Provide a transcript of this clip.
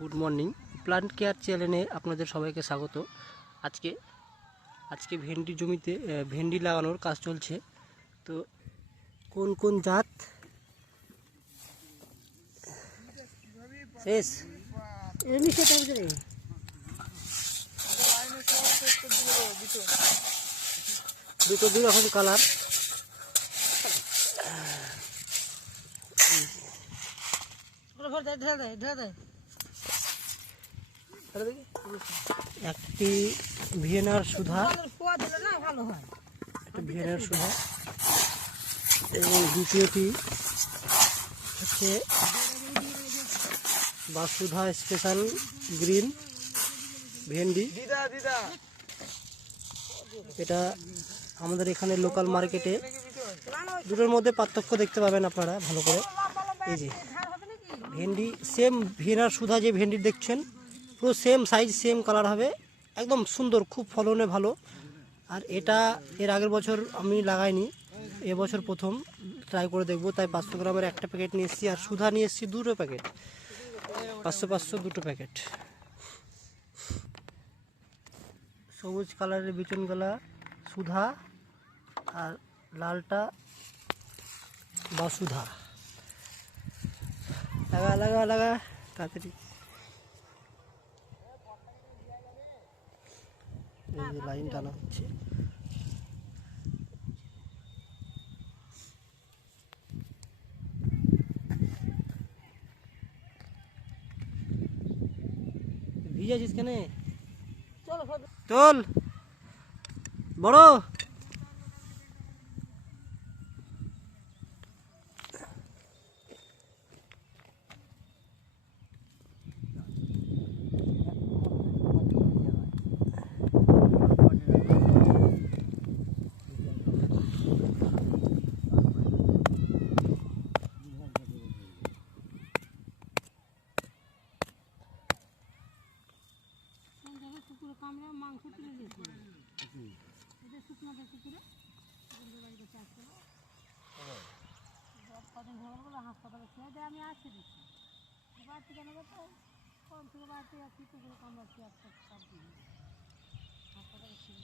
Good morning. Plant care চ্যানেলে আপনাদের সবাইকে স্বাগত। আজকে ভেন্ডি জমিতে ভেন্ডি লাগানোর কাজ চলছে। তো কোন কোন জাত শেষ দুটো দুই রকম কালার। একটি ভিয়েনার সুধা, ভিয়েনার সুধা এবং দ্বিতীয়টি হচ্ছে বাসুধা স্পেশাল গ্রিন ভেন্ডি। এটা আমাদের এখানে লোকাল মার্কেটে দুটোর মধ্যে পার্থক্য দেখতে পাবেন আপনারা ভালো করে। এই যে ভেন্ডি সেম ভিয়েনার সুধা যে ভেন্ডি দেখছেন পুরো সেম সাইজ সেম কালার হবে, একদম সুন্দর, খুব ফলনে ভালো। আর এটা এর আগের বছর আমি লাগাইনি, এবছর প্রথম ট্রাই করে দেখবো, তাই 500 গ্রামের একটা প্যাকেট নিয়ে এসেছি। আর সুধা নিয়ে এসেছি দুটো প্যাকেট, 500 দুটো প্যাকেট। সবুজ কালারের বিচনগুলা সুধা আর লালটা বাসুধা। লাগা লাগা লাগা তাড়াতাড়ি। এই যে লাইন টানা হচ্ছে। ভিজেছিস কেন? চল বড়। মাংস তুলে দিয়েছি শুকনাতে পুকুরে বাড়িতে চাষ করবো। কদিন ধরে হাসপাতালে ছেড়ে দেয়, আমি আসতে দিচ্ছি বাড়তি কেন তো কম থেকে বাড়তি আসছি পুকুরে কামড়াচ্ছি একটা হাসপাতালে ছিল।